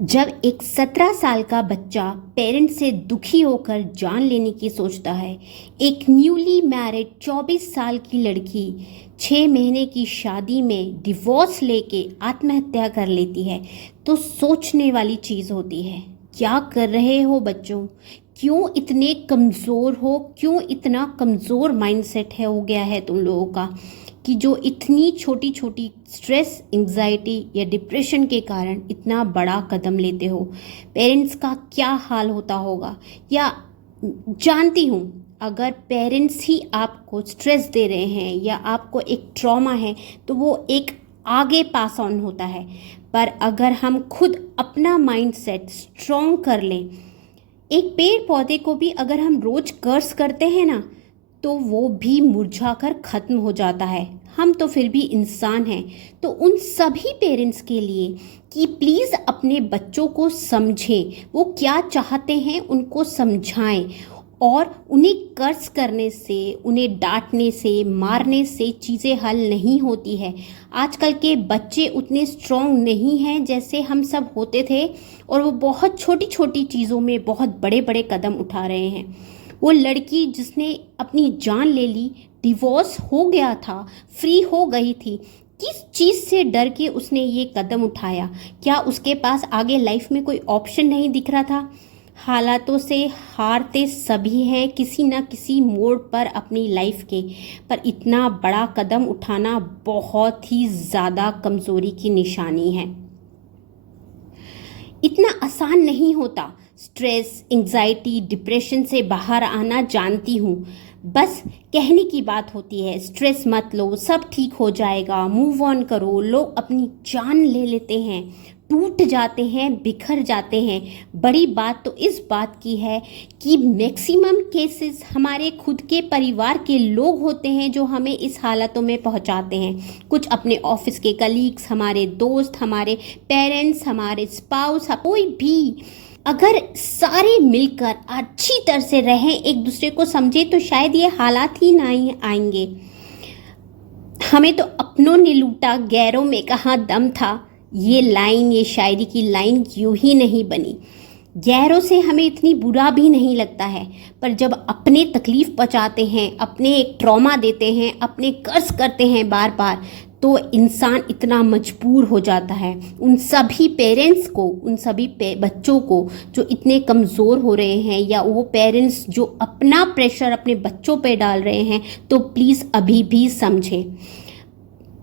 जब एक 17 साल का बच्चा पेरेंट्स से दुखी होकर जान लेने की सोचता है, एक न्यूली मैरिड 24 साल की लड़की 6 महीने की शादी में डिवोर्स लेके आत्महत्या कर लेती है, तो सोचने वाली चीज़ होती है। क्या कर रहे हो बच्चों? क्यों इतने कमज़ोर हो? क्यों इतना कमज़ोर माइंडसेट है हो गया है तुम लोगों का कि जो इतनी छोटी छोटी स्ट्रेस, एंजाइटी या डिप्रेशन के कारण इतना बड़ा कदम लेते हो? पेरेंट्स का क्या हाल होता होगा? या जानती हूँ, अगर पेरेंट्स ही आपको स्ट्रेस दे रहे हैं या आपको एक ट्रॉमा है तो वो एक आगे पास ऑन होता है। पर अगर हम खुद अपना माइंडसेट स्ट्रॉन्ग कर लें, एक पेड़ पौधे को भी अगर हम रोज कर्स करते हैं ना, तो वो भी मुरझाकर खत्म हो जाता है। हम तो फिर भी इंसान हैं। तो उन सभी पेरेंट्स के लिए कि प्लीज़ अपने बच्चों को समझें, वो क्या चाहते हैं उनको समझाएं, और उन्हें कर्ज करने से, उन्हें डांटने से, मारने से चीज़ें हल नहीं होती है। आजकल के बच्चे उतने स्ट्रॉन्ग नहीं हैं जैसे हम सब होते थे, और वो बहुत छोटी छोटी चीज़ों में बहुत बड़े बड़े कदम उठा रहे हैं। वो लड़की जिसने अपनी जान ले ली, डिवोर्स हो गया था, फ्री हो गई थी, किस चीज़ से डर के उसने ये कदम उठाया? क्या उसके पास आगे लाइफ में कोई ऑप्शन नहीं दिख रहा था? हालातों से हारते सभी हैं किसी न किसी मोड़ पर अपनी लाइफ के, पर इतना बड़ा कदम उठाना बहुत ही ज़्यादा कमज़ोरी की निशानी है। इतना आसान नहीं होता स्ट्रेस, एंजाइटी, डिप्रेशन से बाहर आना। जानती हूँ, बस कहने की बात होती है। स्ट्रेस मत लो, सब ठीक हो जाएगा, मूव ऑन करो। लोग अपनी जान ले लेते हैं, टूट जाते हैं, बिखर जाते हैं। बड़ी बात तो इस बात की है कि मैक्सिमम केसेस हमारे खुद के परिवार के लोग होते हैं जो हमें इस हालतों में पहुंचाते हैं। कुछ अपने ऑफिस के कलीग्स, हमारे दोस्त, हमारे पेरेंट्स, हमारे स्पाउस, कोई भी। अगर सारे मिलकर अच्छी तरह से रहें, एक दूसरे को समझे, तो शायद ये हालात ही नहीं आएंगे। हमें तो अपनों ने लूटा, गैरों में कहाँ दम था। ये लाइन, ये शायरी की लाइन यूं ही नहीं बनी। गैरों से हमें इतनी बुरा भी नहीं लगता है, पर जब अपने तकलीफ पहुंचाते हैं, अपने एक ट्रॉमा देते हैं, अपने कर्ज करते हैं बार बार, तो इंसान इतना मजबूर हो जाता है। उन सभी पेरेंट्स को, उन सभी बच्चों को जो इतने कमज़ोर हो रहे हैं, या वो पेरेंट्स जो अपना प्रेशर अपने बच्चों पे डाल रहे हैं, तो प्लीज़ अभी भी समझें।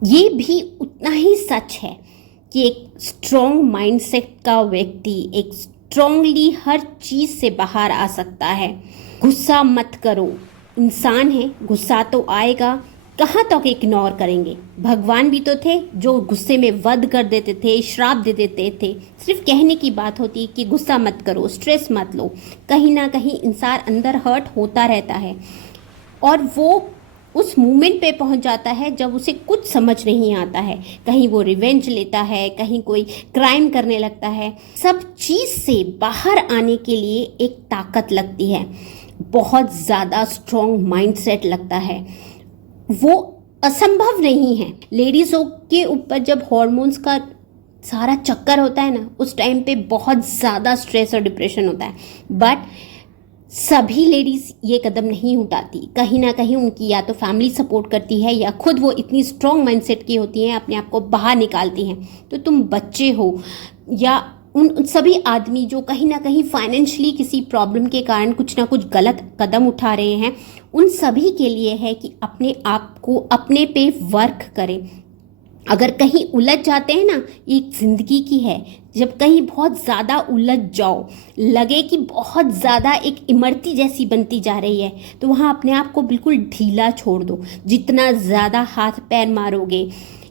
ये भी उतना ही सच है कि एक स्ट्रॉन्ग माइंडसेट का व्यक्ति एक स्ट्रॉन्गली हर चीज़ से बाहर आ सकता है। गुस्सा मत करो, इंसान है, गुस्सा तो आएगा। कहाँ तक इग्नोर करेंगे? भगवान भी तो थे जो गुस्से में वध कर देते थे, श्राप दे देते थे। सिर्फ कहने की बात होती है कि गुस्सा मत करो, स्ट्रेस मत लो। कहीं ना कहीं इंसान अंदर हर्ट होता रहता है, और वो उस मोमेंट पे पहुंच जाता है जब उसे कुछ समझ नहीं आता है। कहीं वो रिवेंज लेता है, कहीं कोई क्राइम करने लगता है। सब चीज़ से बाहर आने के लिए एक ताकत लगती है, बहुत ज़्यादा स्ट्रॉन्ग माइंडसेट लगता है। वो असंभव नहीं है। लेडीज़ों के ऊपर जब हॉर्मोन्स का सारा चक्कर होता है ना, उस टाइम पे बहुत ज़्यादा स्ट्रेस और डिप्रेशन होता है। बट सभी लेडीज़ ये कदम नहीं उठाती। कहीं ना कहीं उनकी या तो फैमिली सपोर्ट करती है, या खुद वो इतनी स्ट्रॉन्ग माइंडसेट की होती हैं, अपने आप को बाहर निकालती हैं। तो तुम बच्चे हो, या उन सभी आदमी जो कहीं ना कहीं फाइनेंशियली किसी प्रॉब्लम के कारण कुछ ना कुछ गलत कदम उठा रहे हैं, उन सभी के लिए है कि अपने आप को अपने पे वर्क करें। अगर कहीं उलझ जाते हैं ना, एक ज़िंदगी की है, जब कहीं बहुत ज़्यादा उलझ जाओ, लगे कि बहुत ज़्यादा एक इमरती जैसी बनती जा रही है, तो वहाँ अपने आप को बिल्कुल ढीला छोड़ दो। जितना ज़्यादा हाथ पैर मारोगे,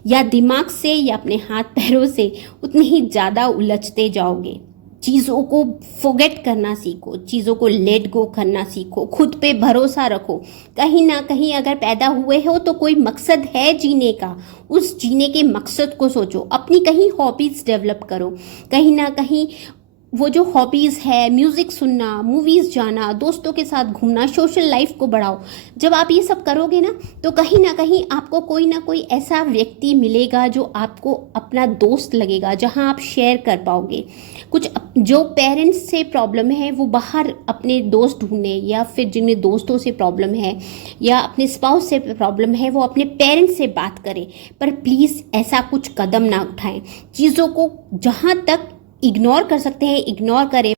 या दिमाग से या अपने हाथ पैरों से, उतनी ही ज़्यादा उलझते जाओगे। चीज़ों को फॉरगेट करना सीखो, चीज़ों को लेट गो करना सीखो, खुद पे भरोसा रखो। कहीं ना कहीं अगर पैदा हुए हो तो कोई मकसद है जीने का, उस जीने के मकसद को सोचो। अपनी कहीं हॉबीज़ डेवलप करो, कहीं ना कहीं वो जो हॉबीज़ है, म्यूज़िक सुनना, मूवीज़ जाना, दोस्तों के साथ घूमना, सोशल लाइफ को बढ़ाओ। जब आप ये सब करोगे ना, तो कहीं ना कहीं आपको कोई ना कोई ऐसा व्यक्ति मिलेगा जो आपको अपना दोस्त लगेगा, जहां आप शेयर कर पाओगे। कुछ जो पेरेंट्स से प्रॉब्लम है वो बाहर अपने दोस्त ढूंढे, या फिर जिन्हें दोस्तों से प्रॉब्लम है या अपने स्पाउस से प्रॉब्लम है वो अपने पेरेंट्स से बात करें। पर प्लीज़ ऐसा कुछ कदम ना उठाएं। चीज़ों को जहाँ तक इग्नोर कर सकते हैं इग्नोर करें,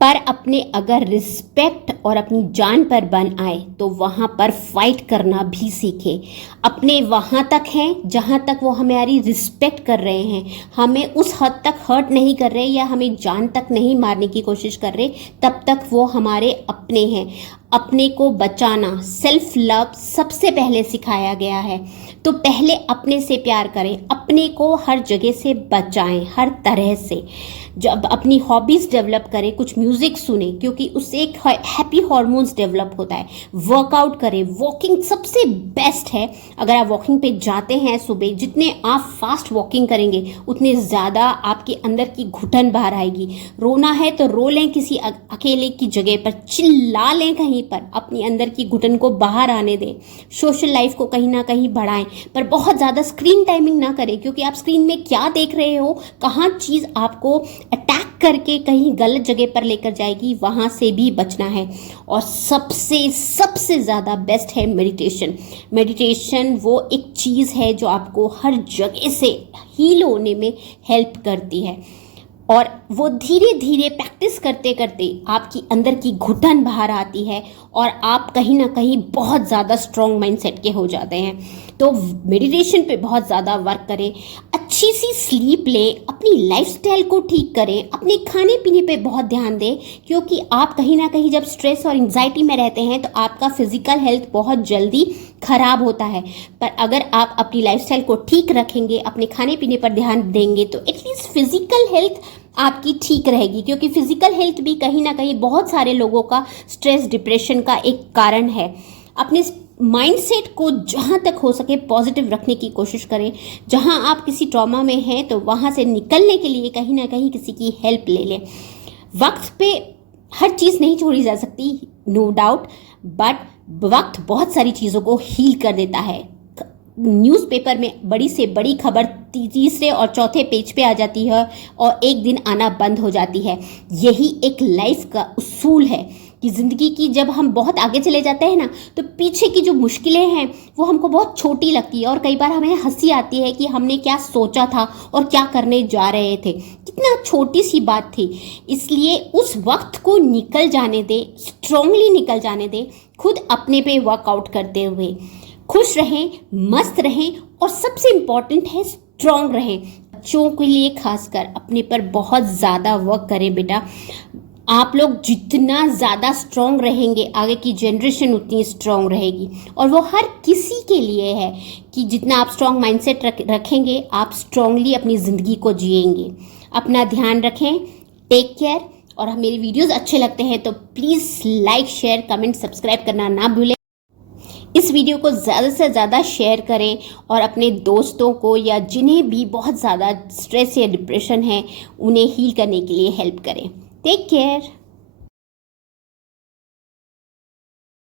पर अपने अगर रिस्पेक्ट और अपनी जान पर बन आए तो वहाँ पर फाइट करना भी सीखे। अपने वहाँ तक हैं जहाँ तक वो हमारी रिस्पेक्ट कर रहे हैं, हमें उस हद तक हर्ट नहीं कर रहे या हमें जान तक नहीं मारने की कोशिश कर रहे, तब तक वो हमारे अपने हैं। अपने को बचाना, सेल्फ लव सबसे पहले सिखाया गया है। तो पहले अपने से प्यार करें, अपने को हर जगह से बचाएं, हर तरह से। जब अपनी हॉबीज़ डेवलप करें, कुछ म्यूज़िक सुने क्योंकि उससे एक हैप्पी हार्मोन्स डेवलप होता है। वर्कआउट करें, वॉकिंग सबसे बेस्ट है। अगर आप वॉकिंग पे जाते हैं सुबह, जितने आप फास्ट वॉकिंग करेंगे उतने ज़्यादा आपके अंदर की घुटन बाहर आएगी। रोना है तो रो लें किसी अकेले की जगह पर, चिल्ला लें कहीं पर, अपनी अंदर की घुटन को बाहर आने दें। सोशल लाइफ को कहीं ना कहीं बढ़ाएं, पर बहुत ज़्यादा स्क्रीन टाइमिंग ना करें, क्योंकि आप स्क्रीन में क्या देख रहे हो, कहाँ चीज़ आपको अटैक करके कहीं गलत जगह पर लेकर जाएगी, वहाँ से भी बचना है। और सबसे सबसे ज़्यादा बेस्ट है मेडिटेशन। मेडिटेशन वो एक चीज़ है जो आपको हर जगह से हील होने में हेल्प करती है, और वो धीरे धीरे प्रैक्टिस करते करते आपकी अंदर की घुटन बाहर आती है और आप कहीं ना कहीं बहुत ज़्यादा स्ट्रॉन्ग माइंडसेट के हो जाते हैं। तो मेडिटेशन पे बहुत ज़्यादा वर्क करें, अच्छी सी स्लीप लें, अपनी लाइफस्टाइल को ठीक करें, अपने खाने पीने पे बहुत ध्यान दें, क्योंकि आप कहीं ना कहीं जब स्ट्रेस और एंग्जाइटी में रहते हैं तो आपका फिजिकल हेल्थ बहुत जल्दी खराब होता है। पर अगर आप अपनी लाइफस्टाइल को ठीक रखेंगे, अपने खाने पीने पर ध्यान देंगे, तो एटलीस्ट फिजिकल हेल्थ आपकी ठीक रहेगी, क्योंकि फिजिकल हेल्थ भी कहीं ना कहीं बहुत सारे लोगों का स्ट्रेस डिप्रेशन का एक कारण है। अपने माइंडसेट को जहाँ तक हो सके पॉजिटिव रखने की कोशिश करें। जहाँ आप किसी ट्रॉमा में हैं तो वहाँ से निकलने के लिए कहीं ना कहीं किसी की हेल्प ले लें। वक्त पे हर चीज़ नहीं छोड़ी जा सकती, नो डाउट, बट वक्त बहुत सारी चीज़ों को हील कर देता है। न्यूज़पेपर में बड़ी से बड़ी खबर तीसरे और चौथे पेज पे आ जाती है और एक दिन आना बंद हो जाती है। यही एक लाइफ का उसूल है कि ज़िंदगी की जब हम बहुत आगे चले जाते हैं ना, तो पीछे की जो मुश्किलें हैं वो हमको बहुत छोटी लगती है, और कई बार हमें हंसी आती है कि हमने क्या सोचा था और क्या करने जा रहे थे, कितना छोटी सी बात थी। इसलिए उस वक्त को निकल जाने दे, स्ट्रांगली निकल जाने दे, खुद अपने पे वर्कआउट करते हुए। खुश रहें, मस्त रहें, और सबसे इम्पॉर्टेंट है स्ट्रांग रहें। बच्चों के लिए खासकर अपने पर बहुत ज़्यादा वर्क करें बेटा। आप लोग जितना ज़्यादा स्ट्रांग रहेंगे, आगे की जनरेशन उतनी स्ट्रांग रहेगी, और वो हर किसी के लिए है कि जितना आप स्ट्रांग माइंडसेट रखेंगे, आप स्ट्रांगली अपनी ज़िंदगी को जिएंगे। अपना ध्यान रखें, टेक केयर। और मेरे वीडियोस अच्छे लगते हैं तो please like, share, comment, subscribe करना ना भूलें। इस वीडियो को ज़्यादा से ज़्यादा शेयर करें और अपने दोस्तों को या जिन्हें भी बहुत ज़्यादा स्ट्रेस या डिप्रेशन है उन्हें हील करने के लिए हेल्प करें। Take care.